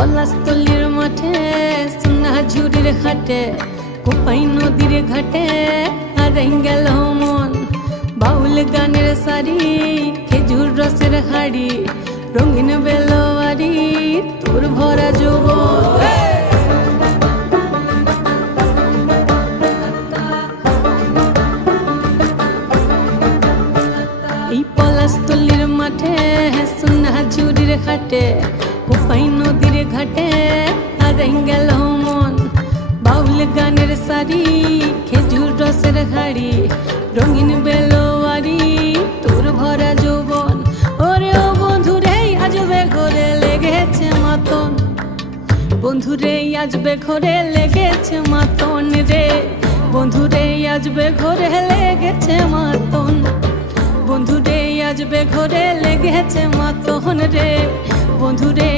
পলাশতলির মাঠে সোনা ঝুড়ির ঘাটে কোপাই নদীর ঘাটে হারাই গেল মন। বাউল গানের সারি খেজুর রসের হাড়ি রঙিন বেলোয়ারি তোর ভরা যৌবন। এই পলাশতলির মাঠে সোনা ঝুড়ির ঘাটে কোপাই নদীর ঘাটে হারাই গেল মন। বাউল গানের সারি খেজুর রসের হাড়ি রঙিন বেলোয়ারি তোর ভরা যৌবন। ওরে ও বন্ধুরে আজবে ঘরে লেগেছে মাতন, বন্ধুরে আজবে ঘরে লেগেছে মাতন রে, বন্ধুরে আজবে ঘরে লেগেছে মাতন, বন্ধুরে আজবে ঘরে লেগেছে মাতন রে, বন্ধুরে।